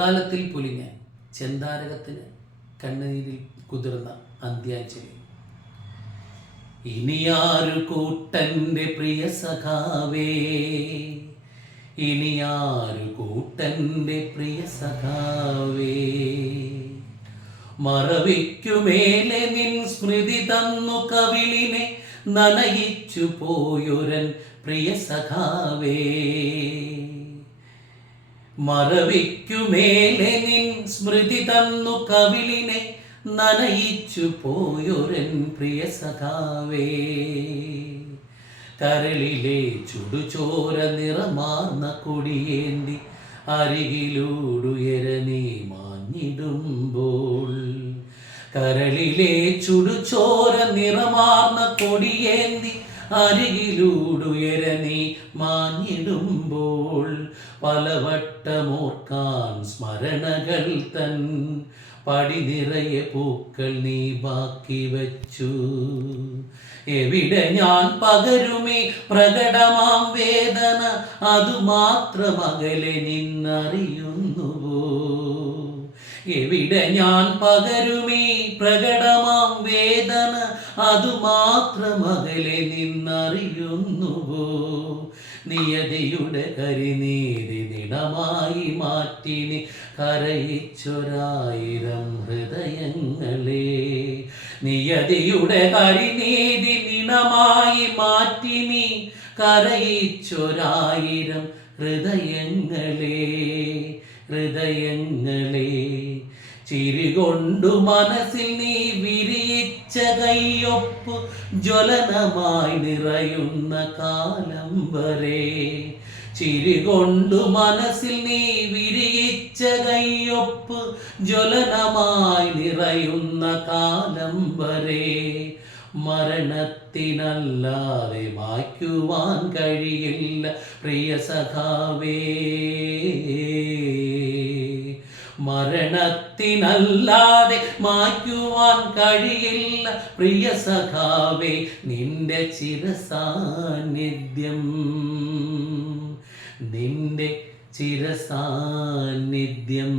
പൊൻകാലത്തിൽ പൊലിഞ്ഞ ചെന്താരകത്തിന് കണ്ണുനീരിൽ കുതിർന്ന അന്ത്യാഞ്ജലി. ഇനിയാരു കൂട്ടൻ്റെ പ്രിയ സഖാവേ, ഇനിയാരു കൂട്ടൻ്റെ പ്രിയ സഖാവേ, മറവിക്കുമേലെ നിൻ സ്മൃതി തന്നു കവിളിനെ നനയിച്ചു പോയൊരൻ പ്രിയ സഖാവേ, മറവിക്കുമേലെ നിൻ സ്മൃതി തന്നു കവിളിനെ നനയിച്ചു പോയൊരൻ പ്രിയ സഖാവേ, കരളിലെ ചുടുചോര നിറമാർന്ന കൊടിയേന്തി അരികിലൂടുയര നീ മാഞ്ഞിടുമ്പോൾ, കരളിലെ ചുടുചോര നിറമാർന്ന കൊടിയേന്തി അരികിലൂടുയര നീ മാഞ്ഞിടുമ്പോൾ, പലവട്ടമോർക്കാൻ സ്മരണകൾ തൻ പടി നിറയെ പൂക്കൾ നീ ബാക്കി വച്ചു. എവിടെ ഞാൻ പകരുമേ പ്രകടമാം വേദന, അതുമാത്രം അകലെ നിന്നറിയുന്നുവോ? എവിടെ ഞാൻ പകരുമേ പ്രകടമാം വേദന, അതുമാത്രം അകലെ നിന്നറിയുന്നുവോ? നിയതിയുടെ കരിനീതി നിണമായി മാറ്റിനി കരയിച്ചൊരായിരം ഹൃദയങ്ങളെ, നിയതിയുടെ കരിനീതി നിണമായി മാറ്റിനി കരയിച്ചൊരായിരം ഹൃദയങ്ങളെ, ഹൃദയങ്ങളെ. ചിരികൊണ്ടു മനസ്സിൽ നീ വിരിയിച്ച കയ്യൊപ്പ് ജ്വലനമായി നിറയുന്ന കാലം വരെ, ചിരികൊണ്ടു മനസ്സിൽ നീ വിരിയിച്ച കയ്യൊപ്പ് ജ്വലനമായി നിറയുന്ന കാലം വരെ, മരണത്തിനല്ലാതെ മായ്ക്കുവാൻ കഴിയില്ല പ്രിയ സഖാവേ, മരണത്തിനല്ലാതെ മായ്ക്കുവാൻ കഴിയില്ല പ്രിയ സഖാവേ നിന്റെ ചിരസാന്നിധ്യം, നിന്റെ ചിരസാന്നിധ്യം.